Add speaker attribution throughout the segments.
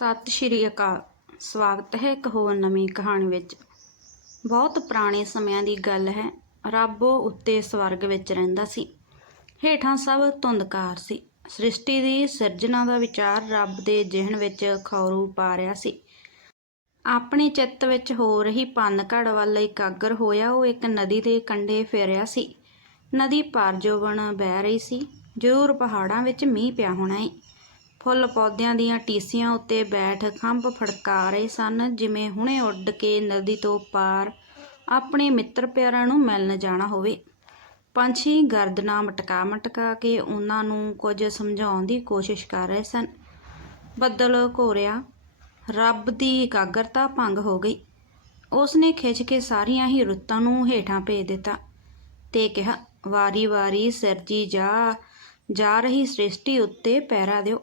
Speaker 1: ਸਤਿ ਸ਼੍ਰੀ ਅਕਾਲ। ਸਵਾਗਤ ਹੈ ਇੱਕ ਹੋਰ ਨਵੀਂ ਕਹਾਣੀ ਵਿੱਚ। ਬਹੁਤ ਪੁਰਾਣੇ ਸਮਿਆਂ ਦੀ ਗੱਲ ਹੈ। ਰੱਬ ਉੱਤੇ ਸਵਰਗ ਵਿੱਚ ਰਹਿੰਦਾ ਸੀ। ਹੇਠਾਂ ਸਭ ਧੁੰਦਕਾਰ ਸੀ। ਸ੍ਰਿਸ਼ਟੀ ਦੀ ਸਿਰਜਣਾ ਦਾ ਵਿਚਾਰ ਰੱਬ ਦੇ ਜ਼ਿਹਨ ਵਿੱਚ ਖੌਰੂ ਪਾ ਰਿਹਾ ਸੀ। ਆਪਣੇ ਚਿੱਤ ਵਿੱਚ ਹੋ ਰਹੀ ਪੰਨ-ਘੜ ਵੱਲ ਇਕਾਗਰ ਹੋਇਆ, ਉਹ ਇੱਕ ਨਦੀ ਦੇ ਕੰਢੇ ਫਿਰ ਰਿਹਾ ਸੀ। ਨਦੀ ਪਰਜੋਬਣ ਬਹਿ ਰਹੀ ਸੀ। ਜ਼ਰੂਰ ਪਹਾੜਾਂ ਵਿੱਚ ਮੀਂਹ ਪਿਆ ਹੋਣਾ ਏ। ਫੁੱਲ ਪੌਦਿਆਂ ਦੀਆਂ ਟੀਸੀਆਂ ਉੱਤੇ ਬੈਠ ਖੰਭ ਫੜਕਾ ਰਹੇ ਸਨ, ਜਿਵੇਂ ਹੁਣੇ ਉੱਡ ਕੇ ਨਦੀ ਤੋਂ ਪਾਰ ਆਪਣੇ ਮਿੱਤਰ ਪਿਆਰਾਂ ਨੂੰ ਮਿਲਣ ਜਾਣਾ ਹੋਵੇ। ਪੰਛੀ ਗਰਦਨਾਂ ਮਟਕਾ ਮਟਕਾ ਕੇ ਉਹਨਾਂ ਨੂੰ ਕੁਝ ਸਮਝਾਉਣ ਦੀ ਕੋਸ਼ਿਸ਼ ਕਰ ਰਹੇ ਸਨ। ਬੱਦਲ ਘੋਰਿਆ, ਰੱਬ ਦੀ ਇਕਾਗਰਤਾ ਭੰਗ ਹੋ ਗਈ। ਉਸ ਨੇ ਖਿੱਚ ਕੇ ਸਾਰੀਆਂ ਹੀ ਰੁੱਤਾਂ ਨੂੰ ਹੇਠਾਂ ਭੇਜ ਦਿੱਤਾ ਤੇ ਕਿਹਾ, ਵਾਰੀ-ਵਾਰੀ ਸਿਰਜੀ ਜਾ ਜਾ ਰਹੀ ਸ੍ਰਿਸ਼ਟੀ ਉੱਤੇ ਪਹਿਰਾ ਦਿਓ।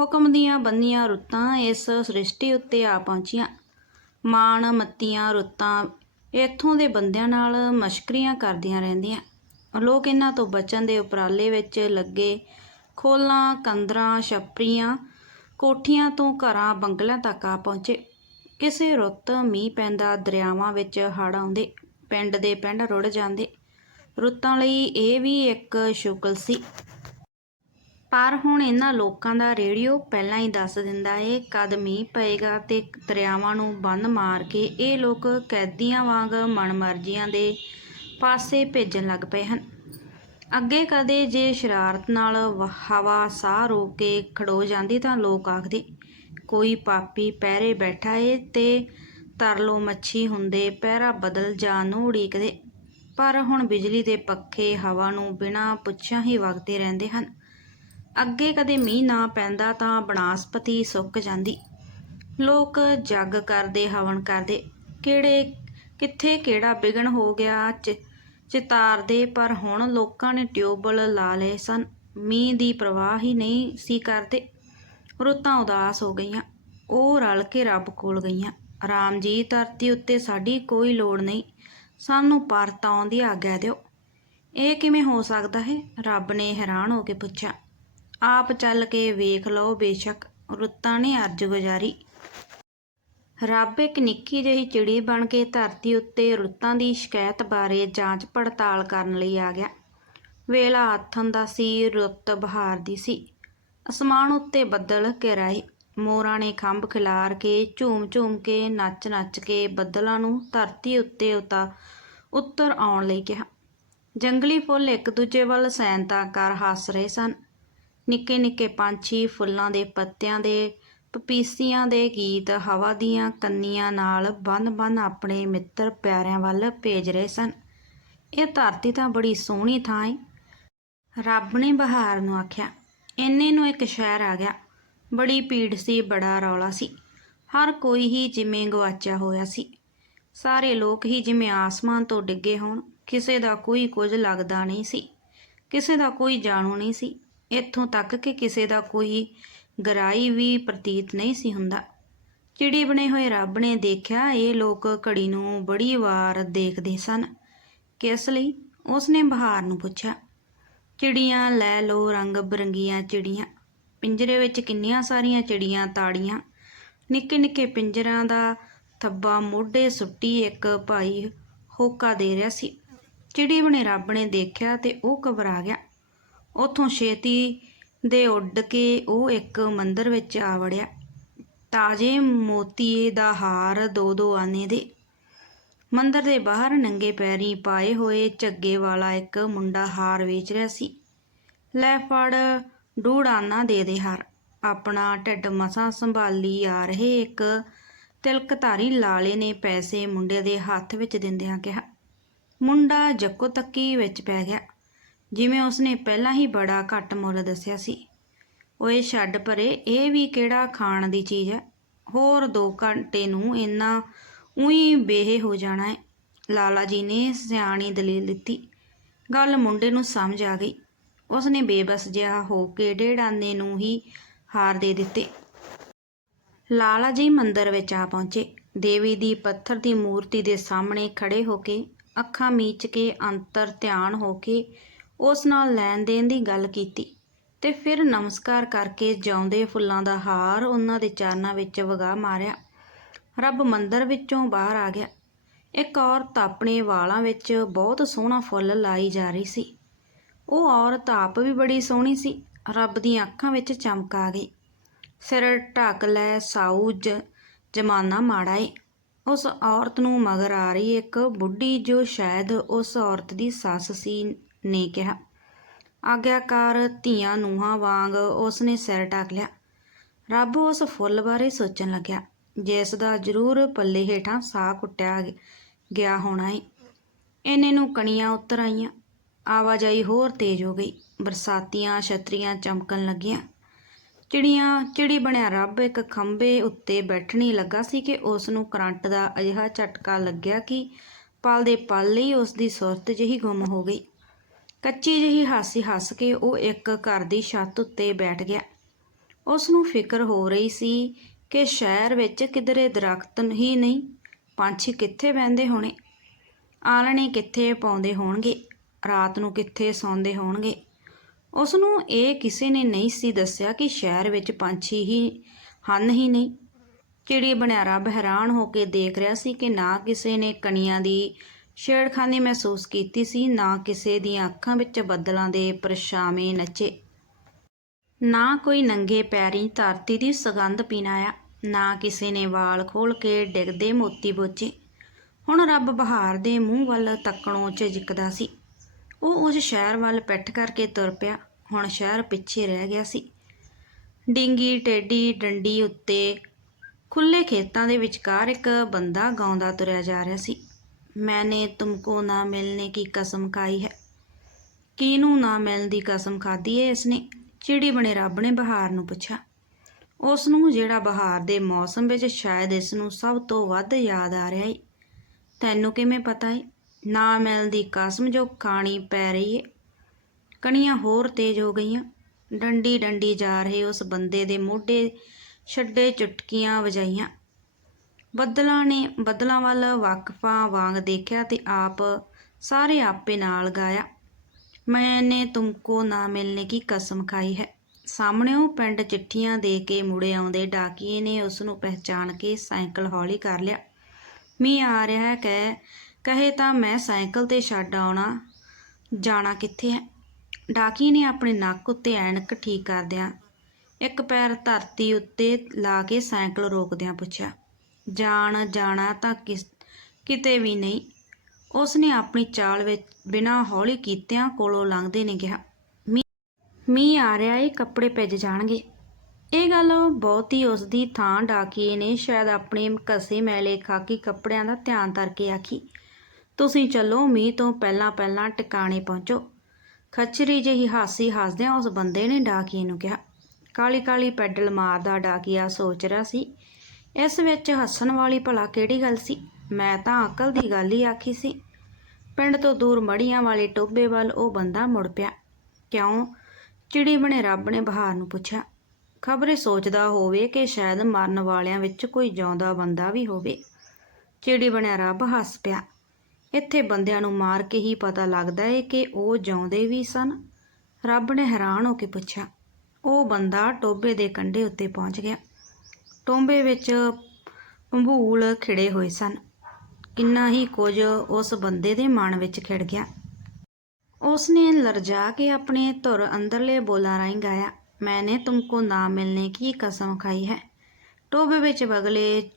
Speaker 1: ਹੁਕਮ ਦੀਆਂ ਬੰਨੀਆਂ ਰੁੱਤਾਂ ਇਸ ਸ੍ਰਿਸ਼ਟੀ ਉੱਤੇ ਆ ਪਹੁੰਚੀਆਂ। ਮਾਣ ਮੱਤੀਆਂ ਰੁੱਤਾਂ ਇੱਥੋਂ ਦੇ ਬੰਦਿਆਂ ਨਾਲ ਮਸ਼ਕਰੀਆਂ ਕਰਦੀਆਂ ਰਹਿੰਦੀਆਂ। ਲੋਕ ਇਹਨਾਂ ਤੋਂ ਬਚਣ ਦੇ ਉਪਰਾਲੇ ਵਿੱਚ ਲੱਗੇ। ਖੋਲਾਂ ਕੰਦਰਾਂ ਛਪਰੀਆਂ, ਕੋਠੀਆਂ ਤੋਂ ਘਰਾਂ, ਬੰਗਲਿਆਂ ਤੱਕ ਆ ਪਹੁੰਚੇ। ਕਿਸੇ ਰੁੱਤ ਮੀਂਹ ਪੈਂਦਾ, ਦਰਿਆਵਾਂ ਵਿੱਚ ਹੜ੍ਹ ਆਉਂਦੇ। ਪਿੰਡ ਦੇ ਪਿੰਡ ਰੁੜ ਜਾਂਦੇ। ਰੁੱਤਾਂ ਲਈ ਇਹ ਵੀ ਇੱਕ ਸ਼ੁਕਲ ਸੀ। ਪਰ ਹੁਣ ਇਹਨਾਂ ਲੋਕਾਂ ਦਾ ਰੇਡੀਓ ਪਹਿਲਾਂ ਹੀ ਦੱਸ ਦਿੰਦਾ ਏ, ਕਦ ਮੀਂਹ ਪਏਗਾ ਤੇ ਦਰਿਆਵਾਂ ਨੂੰ ਬੰਨ ਮਾਰ ਕੇ ਇਹ ਲੋਕ ਕੈਦੀਆਂ ਵਾਂਗ ਮਨਮਰਜ਼ੀਆਂ ਦੇ ਪਾਸੇ ਭੇਜਣ ਲੱਗ ਪਏ ਹਨ। ਅੱਗੇ ਕਦੇ ਜੇ ਸ਼ਰਾਰਤ ਨਾਲ ਵ- ਹਵਾ ਸਾਹ ਰੋਕ ਕੇ ਖੜੋ ਜਾਂਦੀ ਤਾਂ ਲੋਕ ਆਖਦੇ, ਕੋਈ ਪਾਪੀ ਪਹਿਰੇ ਬੈਠਾ ਏ ਤੇ ਤਰਲੋ ਮੱਛੀ ਹੁੰਦੇ ਪਹਿਰਾ ਬਦਲ ਜਾਣ ਨੂੰ ਉਡੀਕਦੇ। ਪਰ ਹੁਣ ਬਿਜਲੀ ਦੇ ਪੱਖੇ ਹਵਾ ਨੂੰ ਬਿਨਾਂ ਪੁੱਛਿਆਂ ਹੀ ਵਗਦੇ ਰਹਿੰਦੇ ਹਨ। ਅੱਗੇ ਕਦੇ ਮੀਂਹ ਨਾ ਪੈਂਦਾ ਤਾਂ ਬਨਾਸਪਤੀ ਸੁੱਕ ਜਾਂਦੀ। ਲੋਕ ਜੱਗ ਕਰਦੇ, ਹਵਨ ਕਰਦੇ, ਕਿਹੜੇ, ਕਿੱਥੇ ਕਿਹੜਾ ਵਿਗਣ ਹੋ ਗਿਆ, ਚ- ਚਿਤਾਰਦੇ, ਪਰ ਹੁਣ ਲੋਕਾਂ ਨੇ ਟਿਊਬਲ ਲਾ ਲਏ ਸਨ। ਮੀਂਹ ਦੀ ਪ੍ਰਵਾਹ ਹੀ ਨਹੀਂ ਸੀ ਕਰਦੇ। ਰੁੱਤਾਂ ਉਦਾਸ ਹੋ ਗਈਆਂ। ਉਹ ਰਲ ਕੇ ਰੱਬ ਕੋਲ ਗਈਆਂ। ਰਾਮ ਜੀ, ਧਰਤੀ ਉੱਤੇ ਸਾਡੀ ਕੋਈ ਲੋੜ ਨਹੀਂ। ਸਾਨੂੰ ਪਰਤ ਆਉਣ ਦੀ ਆਗਿਆ ਦਿਓ। ਇਹ ਕਿਵੇਂ ਹੋ ਸਕਦਾ ਹੈ? ਰੱਬ ਨੇ ਹੈਰਾਨ ਹੋ ਕੇ ਪੁੱਛਿਆ। ਆਪ ਚੱਲ ਕੇ ਵੇਖ ਲਓ ਬੇਸ਼ੱਕ ਰੁੱਤਾਂ ਨੇ ਅਰਜ਼ ਗੁਜ਼ਾਰੀ। ਰੱਬ ਇੱਕ ਨਿੱਕੀ ਜਿਹੀ ਚਿੜੀ ਬਣ ਕੇ ਧਰਤੀ ਉੱਤੇ ਰੁੱਤਾਂ ਦੀ ਸ਼ਿਕਾਇਤ ਬਾਰੇ ਜਾਂਚ ਪੜਤਾਲ ਕਰਨ ਲਈ ਆ ਗਿਆ। ਵੇਲਾ ਆਥਣ ਦਾ ਸੀ, ਰੁੱਤ ਬਹਾਰ ਦੀ ਸੀ। ਅਸਮਾਨ ਉੱਤੇ ਬੱਦਲ ਘਿਰਾਏ ਮੋਰਾਂ ਨੇ ਖੰਭ ਖਿਲਾਰ ਕੇ ਝੂਮ-ਝੂਮ ਕੇ ਨੱਚ-ਨੱਚ ਕੇ ਬੱਦਲਾਂ ਨੂੰ ਧਰਤੀ ਉੱਤੇ ਉਤਾ ਉੱਤਰ ਆਉਣ ਲਈ ਕਿਹਾ। ਜੰਗਲੀ ਫੁੱਲ ਇੱਕ ਦੂਜੇ ਵੱਲ ਸੈਨਤਾ ਕਰ ਹੱਸ ਰਹੇ ਸਨ। ਨਿੱਕੇ ਨਿੱਕੇ ਪੰਛੀ ਫੁੱਲਾਂ ਦੇ ਪੱਤਿਆਂ ਦੇ, ਪਪੀਸੀਆਂ ਦੇ ਗੀਤ ਹਵਾ ਦੀਆਂ ਕੰਨੀਆਂ ਨਾਲ ਬੰਨ-ਬੰਨ ਆਪਣੇ ਮਿੱਤਰ ਪਿਆਰਿਆਂ ਵੱਲ ਭੇਜ ਰਹੇ ਸਨ। ਇਹ ਧਰਤੀ ਤਾਂ ਬੜੀ ਸੋਹਣੀ ਥਾਂ ਏ। ਰੱਬ ਨੇ ਬਹਾਰ ਨੂੰ ਆਖਿਆ, ਇੰਨੇ ਨੂੰ ਇੱਕ ਸ਼ਹਿਰ ਆ ਗਿਆ। ਬੜੀ ਭੀੜ ਸੀ, ਬੜਾ ਰੌਲਾ ਸੀ। ਹਰ ਕੋਈ ਹੀ ਜਿਵੇਂ ਗਵਾਚਿਆ ਹੋਇਆ ਸੀ। ਸਾਰੇ ਲੋਕ ਹੀ ਜਿਵੇਂ ਆਸਮਾਨ ਤੋਂ ਡਿੱਗੇ ਹੋਣ। ਕਿਸੇ ਦਾ ਕੋਈ ਕੁਝ ਲੱਗਦਾ ਨਹੀਂ ਸੀ। ਕਿਸੇ ਦਾ ਕੋਈ ਜਾਣੂ ਨਹੀਂ ਸੀ। ਇੱਥੋਂ ਤੱਕ ਕਿ ਕਿਸੇ ਦਾ ਕੋਈ ਗਰਾਈ ਵੀ ਪ੍ਰਤੀਤ ਨਹੀਂ ਸੀ ਹੁੰਦਾ। ਚਿੜੀ ਬਣੇ ਹੋਏ ਰੱਬ ਨੇ ਦੇਖਿਆ, ਇਹ ਲੋਕ ਘੜੀ ਨੂੰ ਬੜੀ ਵਾਰ ਦੇਖਦੇ ਸਨ ਕਿਸ ਲਈ ਉਸਨੇ ਬਹਾਰ ਨੂੰ ਪੁੱਛਿਆ, ਚਿੜੀਆਂ ਲੈ ਲੋ ਰੰਗ ਬਰੰਗੀਆਂ ਚਿੜੀਆਂ, ਪਿੰਜਰੇ ਵਿੱਚ ਕਿੰਨੀਆਂ ਸਾਰੀਆਂ ਚਿੜੀਆਂ ਤਾੜੀਆਂ, ਨਿੱਕੇ ਨਿੱਕੇ ਪਿੰਜਰਾਂ ਦਾ ਥੱਬਾ ਮੋਢੇ ਸੁੱਟੀ ਇੱਕ ਭਾਈ ਹੋਕਾ ਦੇ ਰਿਹਾ ਸੀ। ਚਿੜੀ ਬਣੇ ਰੱਬ ਨੇ ਦੇਖਿਆ ਤੇ ਉਹ ਘਬਰਾ ਗਿਆ। ਉਥੋਂ ਛੇਤੀ ਦੇ ਉੱਡ ਕੇ ਉਹ ਇੱਕ ਮੰਦਰ ਵਿੱਚ ਆ ਵੜਿਆ। ਤਾਜੇ ਮੋਤੀਏ ਦਾ ਹਾਰ ਦੋ ਦੋ ਆਨੇ ਦੇ। ਮੰਦਰ ਦੇ ਬਾਹਰ ਨੰਗੇ ਪੈਰੀ ਪਾਏ ਹੋਏ ਝੱਗੇ ਵਾਲਾ ਇੱਕ ਮੁੰਡਾ ਹਾਰ ਵੇਚ ਰਿਹਾ ਸੀ। ਲੈ ਫੜ, ਡੂੜਾਨਾ ਦੇ ਦੇ ਹਾਰ। ਆਪਣਾ ਢਿੱਡ ਮਸਾਂ ਸੰਭਾਲੀ ਆ ਰਹੇ ਇੱਕ ਤਿਲਕਧਾਰੀ ਲਾਲੇ ਨੇ ਪੈਸੇ ਮੁੰਡੇ ਦੇ ਹੱਥ ਵਿੱਚ ਦਿੰਦਿਆਂ ਕਿਹਾ, ਮੁੰਡਾ ਜੱਕੋ ਤੱਕੀ ਵਿੱਚ ਪੈ ਗਿਆ। ਜਿਵੇਂ ਉਸਨੇ ਪਹਿਲਾਂ ਹੀ ਬੜਾ ਘੱਟ ਮੁੱਲ ਦੱਸਿਆ ਸੀ। ਓਏ ਛੱਡ ਪਰੇ, ਇਹ ਵੀ ਕਿਹੜਾ ਖਾਣ ਦੀ ਚੀਜ਼ ਹੈ? ਹੋਰ 2 ਘੰਟੇ ਨੂੰ ਇੰਨਾ ਉਹੀ ਬੇਹੇ ਹੋ ਜਾਣਾ ਹੈ। ਲਾਲਾ ਜੀ ਨੇ ਸਿਆਣੀ ਦਲੀਲ ਦਿੱਤੀ। ਗੱਲ ਮੁੰਡੇ ਨੂੰ ਸਮਝ ਆ ਗਈ। ਉਸਨੇ ਬੇਬਸ ਜਿਹਾ ਹੋ ਕੇ ਡੇੜਾਨੇ ਨੂੰ ਹੀ ਹਾਰ ਦੇ ਦਿੱਤੇ। ਲਾਲਾ ਜੀ ਮੰਦਰ ਵਿੱਚ ਆ ਪਹੁੰਚੇ। ਦੇਵੀ ਦੀ ਪੱਥਰ ਦੀ ਮੂਰਤੀ ਦੇ ਸਾਹਮਣੇ ਖੜੇ ਹੋ ਕੇ ਅੱਖਾਂ ਮੀਚ ਕੇ ਅੰਤਰ ਧਿਆਨ ਹੋ ਕੇ ਉਸ ਨਾਲ ਲੈਣ ਦੇਣ ਦੀ ਗੱਲ ਕੀਤੀ ਤੇ ਫਿਰ ਨਮਸਕਾਰ ਕਰਕੇ ਜਿਉਂਦੇ ਫੁੱਲਾਂ ਦਾ ਹਾਰ ਉਹਨਾਂ ਦੇ ਚਰਨਾਂ ਵਿੱਚ ਵਗਾ ਮਾਰਿਆ। ਰੱਬ ਮੰਦਰ ਵਿੱਚੋਂ ਬਾਹਰ ਆ ਗਿਆ। ਇੱਕ ਔਰਤ ਆਪਣੇ ਵਾਲਾਂ ਵਿੱਚ ਬਹੁਤ ਸੋਹਣਾ ਫੁੱਲ ਲਾਈ ਜਾ ਰਹੀ ਸੀ। ਉਹ ਔਰਤ ਆਪ ਵੀ ਬੜੀ ਸੋਹਣੀ ਸੀ। ਰੱਬ ਦੀਆਂ ਅੱਖਾਂ ਵਿੱਚ ਚਮਕ ਆ ਗਈ। ਸਿਰ ਢੱਕ ਲੈ ਸਾਊ ਜਮਾਨਾ ਮਾੜਾ ਏ। ਉਸ ਔਰਤ ਨੂੰ ਮਗਰ ਆ ਰਹੀ ਇੱਕ ਬੁੱਢੀ ਜੋ ਸ਼ਾਇਦ ਉਸ ਔਰਤ ਦੀ ਸੱਸ ਸੀ। ਨੇ ਕਿਹਾ। ਆਗਿਆਕਾਰ ਧੀਆਂ ਨੂੰਹਾਂ ਵਾਂਗ ਉਸਨੇ ਸਿਰ ਢੱਕ ਲਿਆ। ਰੱਬ ਉਸ ਫੁੱਲ ਬਾਰੇ ਸੋਚਣ ਲੱਗਿਆ, ਜਿਸ ਦਾ ਜ਼ਰੂਰ ਪੱਲੇ ਹੇਠਾਂ ਸਾਹ ਕੁੱਟਿਆ ਗਿਆ ਹੋਣਾ ਏ। ਇੰਨੇ ਨੂੰ ਕਣੀਆਂ ਉਤਰ ਆਈਆਂ। ਆਵਾਜਾਈ ਹੋਰ ਤੇਜ਼ ਹੋ ਗਈ। ਬਰਸਾਤੀਆਂ ਛਤਰੀਆਂ ਚਮਕਣ ਲੱਗੀਆਂ। ਚਿੜੀਆਂ, ਚਿੜੀ ਬਣਿਆ ਰੱਬ ਇੱਕ ਖੰਭੇ ਉੱਤੇ ਬੈਠਣੀ ਲੱਗਾ ਸੀ ਕਿ ਉਸ ਨੂੰ ਕਰੰਟ ਦਾ ਅਜਿਹਾ ਝਟਕਾ ਲੱਗਿਆ ਕਿ ਪਲ ਦੇ ਪਲ ਹੀ ਉਸ ਦੀ ਸੁਰਤ ਜਿਹੀ ਗੁੰਮ ਹੋ ਗਈ। ਕੱਚੀ ਜਿਹੀ ਹਾਸੀ ਹੱਸ ਕੇ ਉਹ ਇੱਕ ਘਰ ਦੀ ਛੱਤ ਉੱਤੇ ਬੈਠ ਗਿਆ। ਉਸ ਨੂੰ ਫਿਕਰ ਹੋ ਰਹੀ ਸੀ ਕਿ ਸ਼ਹਿਰ ਵਿੱਚ ਕਿਧਰੇ ਦਰਖਤ ਹੀ ਨਹੀਂ, ਪੰਛੀ ਕਿੱਥੇ ਬਹਿੰਦੇ ਹੋਣੇ? ਆਲਣੇ ਕਿੱਥੇ ਪਾਉਂਦੇ ਹੋਣਗੇ? ਰਾਤ ਨੂੰ ਕਿੱਥੇ ਸੌਂਦੇ ਹੋਣਗੇ? ਉਸ ਨੂੰ ਇਹ ਕਿਸੇ ਨੇ ਨਹੀਂ ਸੀ ਦੱਸਿਆ ਕਿ ਸ਼ਹਿਰ ਵਿੱਚ ਪੰਛੀ ਹੀ, ਹਨ ਹੀ ਨਹੀਂ। ਚਿੜੀ ਬਨਿਆਰਾ ਰੱਬ ਹੋ ਕੇ ਦੇਖ ਰਿਹਾ ਸੀ ਕਿ ਨਾ ਕਿਸੇ ਨੇ ਕਣੀਆਂ ਦੀ ਛੇੜਖਾਨੀ ਮਹਿਸੂਸ ਕੀਤੀ ਸੀ, ਨਾ ਕਿਸੇ ਦੀਆਂ ਅੱਖਾਂ ਵਿੱਚ ਬੱਦਲਾਂ ਦੇ ਪਰਛਾਵੇਂ ਨੱਚੇ। ਨਾ ਕੋਈ ਨੰਗੇ ਪੈਰੀਂ ਧਰਤੀ ਦੀ ਸੁਗੰਧ ਪੀਣ ਆਇਆ, ਨਾ ਕਿਸੇ ਨੇ ਵਾਲ ਖੋਲ ਕੇ ਡਿੱਗਦੇ ਮੋਤੀ ਬੋਚੇ। ਹੁਣ ਰੱਬ ਬਹਾਰ ਦੇ ਮੂੰਹ ਵੱਲ ਤੱਕਣੋਂ ਝਿਜਕਦਾ ਸੀ। ਉਹ ਉਸ ਸ਼ਹਿਰ ਵੱਲ ਪਿੱਠ ਕਰਕੇ ਤੁਰ ਪਿਆ, ਹੁਣ ਸ਼ਹਿਰ ਪਿੱਛੇ ਰਹਿ ਗਿਆ ਸੀ। ਡਿੰਗੀ, ਟੇਡੀ, ਡੰਡੀ ਉੱਤੇ ਖੁੱਲੇ ਖੇਤਾਂ ਦੇ ਵਿਚਕਾਰ ਇੱਕ ਬੰਦਾ ਗਾਉਂਦਾ ਤੁਰਿਆ ਜਾ ਰਿਹਾ ਸੀ। ਮੈਨੇ ਤੁਮਕੋ ਨਾ ਮਿਲਨੇ ਕੀ ਕਸਮ ਖਾਈ ਹੈ ਕਿਹਨੂੰ ਨਾ ਮਿਲਣ ਦੀ ਕਸਮ ਖਾਧੀ ਏ ਇਸਨੇ ਚਿੜੀ ਬਣੇ ਰੱਬ ਨੇ ਬਹਾਰ ਨੂੰ ਪੁੱਛਿਆ ਉਸ ਨੂੰ ਜਿਹੜਾ ਬਹਾਰ ਦੇ ਮੌਸਮ ਵਿੱਚ ਸ਼ਾਇਦ ਇਸ ਨੂੰ ਸਭ ਤੋਂ ਵੱਧ ਯਾਦ ਆ ਰਿਹਾ ਏ ਤੈਨੂੰ ਕਿਵੇਂ ਪਤਾ ਏ ਨਾ ਮਿਲਣ ਦੀ ਕਸਮ ਜੋ ਖਾਣੀ ਪੈ ਰਹੀ ਹੈ ਕਣੀਆਂ ਹੋਰ ਤੇਜ਼ ਹੋ ਗਈਆਂ ਡੰਡੀ ਡੰਡੀ ਜਾ ਰਹੇ ਉਸ ਬੰਦੇ ਦੇ ਮੋਢੇ ਛੱਡੇ ਚੁਟਕੀਆਂ ਵਜਾਈਆਂ ਬੱਦਲਾਂ ਨੇ ਬੱਦਲਾਂ ਵੱਲ ਵਾਕਫਾਂ ਵਾਂਗ ਦੇਖਿਆ ਤੇ ਆਪ ਸਾਰੇ ਆਪੇ ਨਾਲ ਗਾਇਆ। ਮੈਨੇ ਤੁਮਕੋ ਨਾ ਮਿਲਨੇ ਕੀ ਕਸਮ ਖਾਈ ਹੈ। ਸਾਹਮਣੇੋਂ ਪਿੰਡ ਚਿੱਠੀਆਂ ਦੇ ਕੇ ਮੁੜੇ ਆਉਂਦੇ ਡਾਕੀਏ ਨੇ ਉਸ ਨੂੰ ਪਹਿਚਾਣ ਕੇ ਸਾਈਕਲ ਹੌਲੀ ਕਰ ਲਿਆ। ਮੀਂਹ ਆ ਰਿਹਾ ਹੈ, ਕਹਿ, ਕਹੇ ਤਾਂ ਮੈਂ ਸਾਈਕਲ ਤੇ ਛੱਡ ਆਉਣਾ, ਜਾਣਾ ਕਿੱਥੇ ਹੈ? ਡਾਕੀਏ ਨੇ ਆਪਣੇ ਨੱਕ ਉੱਤੇ ਐਨਕ ਠੀਕ ਕਰਦਿਆਂ ਇੱਕ ਪੈਰ ਧਰਤੀ ਉੱਤੇ ਲਾ ਕੇ ਸਾਈਕਲ ਰੋਕਦਿਆਂ ਪੁੱਛਿਆ ਜਾਣ ਜਾਣਾ ਤਾਂ ਕਿਸ, ਕਿਤੇ ਵੀ ਨਹੀਂ। ਉਸ ਨੇ ਆਪਣੀ ਚਾਲ ਵਿੱਚ ਬਿਨਾਂ ਹੌਲੀ ਕੀਤਿਆਂ ਕੋਲੋਂ ਲੰਘਦੇ ਨੇ ਕਿਹਾ "ਮੀਂਹ- ਮੀਂਹ ਆ ਰਿਹਾ ਏ, ਕੱਪੜੇ ਭਿੱਜ ਜਾਣਗੇ। ਇਹ ਗੱਲ ਬਹੁਤੀ ਉਸ ਦੀ ਥਾਂ ਡਾਕੀਏ ਨੇ ਸ਼ਾਇਦ ਆਪਣੇ ਘਸੇ ਮੈਲੇ ਖਾਕੀ ਕੱਪੜਿਆਂ ਦਾ ਧਿਆਨ ਧਰ ਕੇ ਆਖੀ, ਤੁਸੀਂ ਚੱਲੋ, ਮੀਂਹ ਤੋਂ ਪਹਿਲਾਂ ਪਹਿਲਾਂ ਟਿਕਾਣੇ ਪਹੁੰਚੋ। ਖਚਰੀ ਜਿਹੀ ਹਾਸੀ ਹੱਸਦਿਆਂ ਉਸ ਬੰਦੇ ਨੇ ਡਾਕੀਏ ਨੂੰ ਕਿਹਾ ਕਾਲੀ ਕਾਲੀ ਪੈਡਲ ਮਾਰਦਾ ਡਾਕੀਆ ਸੋਚ ਰਿਹਾ ਸੀ ਇਸ ਵਿੱਚ ਹੱਸਣ ਵਾਲੀ ਭਲਾ ਕਿਹੜੀ ਗੱਲ ਸੀ? ਮੈਂ ਤਾਂ ਅਕਲ ਦੀ ਗੱਲ ਹੀ ਆਖੀ ਸੀ। ਪਿੰਡ ਤੋਂ ਦੂਰ ਮੜੀਆਂ ਵਾਲੇ ਟੋਬੇ ਵੱਲ ਉਹ ਬੰਦਾ ਮੁੜ ਪਿਆ। ਕਿਉਂ? ਚਿੜੀ ਬਣੇ ਰੱਬ ਨੇ ਬਹਾਰ ਨੂੰ ਪੁੱਛਿਆ। ਖਬਰੇ ਸੋਚਦਾ ਹੋਵੇ ਕਿ ਸ਼ਾਇਦ ਮਰਨ ਵਾਲਿਆਂ ਵਿੱਚ ਕੋਈ ਜਿਉਂਦਾ ਬੰਦਾ ਵੀ ਹੋਵੇ। ਚਿੜੀ ਬਣਿਆ ਰੱਬ ਹੱਸ ਪਿਆ। ਇੱਥੇ ਬੰਦਿਆਂ ਨੂੰ ਮਾਰ ਕੇ ਹੀ ਪਤਾ ਲੱਗਦਾ ਏ ਕਿ ਉਹ ਜਿਉਂਦੇ ਵੀ ਸਨ। ਰੱਬ ਨੇ ਹੈਰਾਨ ਹੋ ਕੇ ਪੁੱਛਿਆ। ਉਹ ਬੰਦਾ ਟੋਬੇ ਦੇ ਕੰਢੇ ਉੱਤੇ ਪਹੁੰਚ ਗਿਆ। ਟੋਬੇ ਵਿੱਚ ਭੰਬੂਲ ਖਿੜੇ ਹੋਏ ਸਨ। ਕਿੰਨਾ ਹੀ ਕੁਝ ਉਸ ਬੰਦੇ ਦੇ ਮਨ ਵਿੱਚ ਖਿੜ ਗਿਆ। ਉਸ ਨੇ ਲਰਜਾ ਕੇ ਆਪਣੇ ਧੁਰ ਅੰਦਰਲੇ ਬੋਲਾਂ ਰਾਹੀਂ ਗਾਇਆ, ਮੈਨੇ ਤੁਮਕੋ ਨਾ ਮਿਲਨੇ ਕੀ ਕਸਮ ਖਾਈ ਹੈ? ਟੋਬੇ ਵਿੱਚ ਬਗਲੇ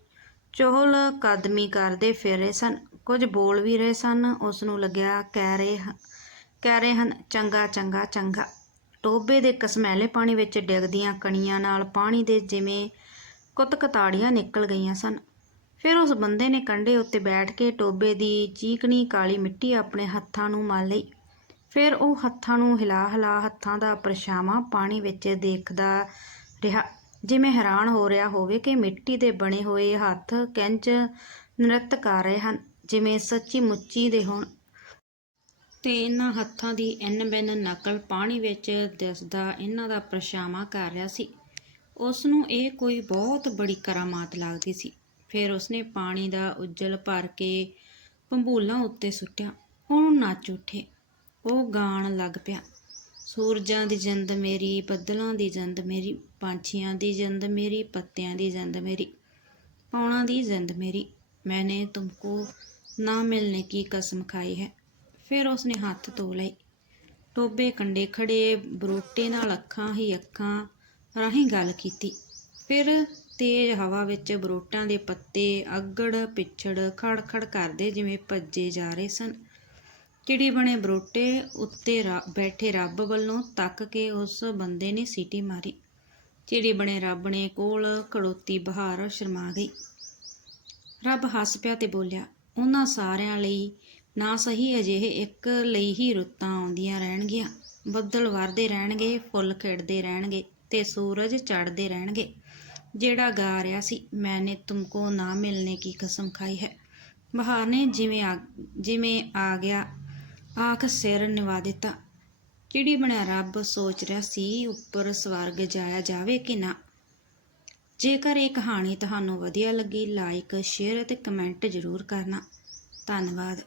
Speaker 1: ਚੋਹਲ ਕਦਮੀ ਕਰਦੇ ਫਿਰ ਰਹੇ ਸਨ। ਕੁਝ ਬੋਲ ਵੀ ਰਹੇ ਸਨ। ਉਸ ਨੂੰ ਲੱਗਿਆ, ਕਹਿ ਰਹੇ ਕਹਿ ਰਹੇ ਹਨ, ਚੰਗਾ ਚੰਗਾ ਚੰਗਾ। ਟੋਬੇ ਦੇ ਕਸਮੈਲੇ ਪਾਣੀ ਵਿੱਚ ਡਿੱਗਦੀਆਂ ਕਣੀਆਂ ਨਾਲ ਪਾਣੀ ਦੇ ਜਿਵੇਂ ਕੁੱਤਕਤਾੜੀਆਂ ਨਿਕਲ ਗਈਆਂ ਸਨ। ਫਿਰ ਉਸ ਬੰਦੇ ਨੇ ਕੰਢੇ ਉੱਤੇ ਬੈਠ ਕੇ ਟੋਬੇ ਦੀ ਚੀਕਣੀ ਕਾਲੀ ਮਿੱਟੀ ਆਪਣੇ ਹੱਥਾਂ ਨੂੰ ਮਲ ਲਈ। ਫਿਰ ਉਹ ਹੱਥਾਂ ਨੂੰ ਹਿਲਾ ਹਿਲਾ ਹੱਥਾਂ ਦਾ ਪਰਛਾਵਾਂ ਪਾਣੀ ਵਿੱਚ ਦੇਖਦਾ ਰਿਹਾ, ਜਿਵੇਂ ਹੈਰਾਨ ਹੋ ਰਿਹਾ ਹੋਵੇ ਕਿ ਮਿੱਟੀ ਦੇ ਬਣੇ ਹੋਏ ਹੱਥ ਕਿੰਜ ਨ੍ਰਿਤ ਕਰ ਰਹੇ ਹਨ, ਜਿਵੇਂ ਸੱਚੀ ਮੁੱਚੀ ਦੇ ਹੋਣ। ਤੇ ਇਹਨਾਂ ਹੱਥਾਂ ਦੀ ਇੰਨ ਬਿੰਨ ਨਕਲ ਪਾਣੀ ਵਿੱਚ ਦਿਸਦਾ ਇਹਨਾਂ ਦਾ ਪਰਛਾਵਾਂ ਕਰ ਰਿਹਾ ਸੀ। ਉਸ ਨੂੰ ਇਹ ਕੋਈ ਬਹੁਤ ਬੜੀ ਕਰਾਮਾਤ ਲੱਗਦੀ ਸੀ। ਫਿਰ ਉਸਨੇ ਪਾਣੀ ਦਾ ਉੱਜਲ ਭਰ ਕੇ ਪੰਬੂਲਾਂ ਉੱਤੇ ਸੁੱਟਿਆ। ਉਹ ਨੱਚ ਉੱਠੇ। ਉਹ ਗਾਣ ਲੱਗ ਪਿਆ। ਸੂਰਜਾਂ ਦੀ ਜਿੰਦ ਮੇਰੀ, ਬੱਦਲਾਂ ਦੀ ਜਿੰਦ ਮੇਰੀ, ਪੰਛੀਆਂ ਦੀ ਜਿੰਦ ਮੇਰੀ, ਪੱਤਿਆਂ ਦੀ ਜਿੰਦ ਮੇਰੀ, ਪੌਣਾ ਦੀ ਜਿੰਦ ਮੇਰੀ। ਮੈਨੇ ਤੁਮਕੋ ਨਾ ਮਿਲਨੇ ਕੀ ਕਸਮ ਖਾਈ ਹੈ। ਫਿਰ ਉਸਨੇ ਹੱਥ ਧੋ ਲਏ। ਟੋਬੇ ਕੰਡੇ ਖੜੇ ਬਰੋਟੇ ਨਾਲ ਅੱਖਾਂ ਹੀ ਅੱਖਾਂ ਰਾਹੀਂ ਗੱਲ ਕੀਤੀ। ਫਿਰ ਤੇਜ਼ ਹਵਾ ਵਿੱਚ ਬਰੋਟਾਂ ਦੇ ਪੱਤੇ ਅੱਗੜ ਪਿਛੜ ਖੜ-ਖੜ ਕਰਦੇ ਜਿਵੇਂ ਭੱਜੇ ਜਾ ਰਹੇ ਸਨ। ਚਿੜੀ ਬਣੇ ਬਰੋਟੇ ਉੱਤੇ ਰਾ- ਬੈਠੇ ਰੱਬ ਵੱਲੋਂ ਤੱਕ ਕੇ ਉਸ ਬੰਦੇ ਨੇ ਸੀਟੀ ਮਾਰੀ। ਚਿੜੀ ਬਣੇ ਰੱਬ ਨੇ ਕੋਲ ਖੜੋਤੀ ਬਹਾਰ ਸ਼ਰਮਾ ਗਈ। ਰੱਬ ਹੱਸ ਪਿਆ ਤੇ ਬੋਲਿਆ, ਉਹਨਾਂ ਸਾਰਿਆਂ ਲਈ ਨਾ ਸਹੀ ਅਜਿਹੇ ਇੱਕ ਲਈ ਹੀ ਰੁੱਤਾਂ ਆਉਂਦੀਆਂ ਰਹਿਣਗੀਆਂ। ਬੱਦਲ ਵਰਦੇ ਰਹਿਣਗੇ, ਫੁੱਲ ਖਿੜਦੇ ਰਹਿਣਗੇ। ਤੇ ਸੂਰਜ ਚੜ੍ਹਦੇ ਰਹਿਣਗੇ। ਜਿਹੜਾ ਗਾ ਰਿਹਾ ਸੀ, ਮੈਨੇ ਤੁਮਕੋ ਨਾ ਮਿਲਨੇ ਕੀ ਕਸਮ ਖਾਈ ਹੈ? ਬਹਾਰ ਨੇ ਜਿਵੇਂ ਆ ਜਿਵੇਂ ਆ ਗਿਆ, ਆਖ ਸਿਰ ਨਿਵਾ ਦਿੱਤਾ। ਚਿੜੀ ਬਣਿਆ ਰੱਬ ਸੋਚ ਰਿਹਾ ਸੀ, ਉੱਪਰ ਸਵਰਗ ਜਾਇਆ ਜਾਵੇ ਕਿ ਨਾ? ਜੇਕਰ ਇਹ ਕਹਾਣੀ ਤੁਹਾਨੂੰ ਵਧੀਆ ਲੱਗੀ, ਲਾਈਕ, ਸ਼ੇਅਰ ਅਤੇ ਕਮੈਂਟ ਜ਼ਰੂਰ ਕਰਨਾ। ਧੰਨਵਾਦ।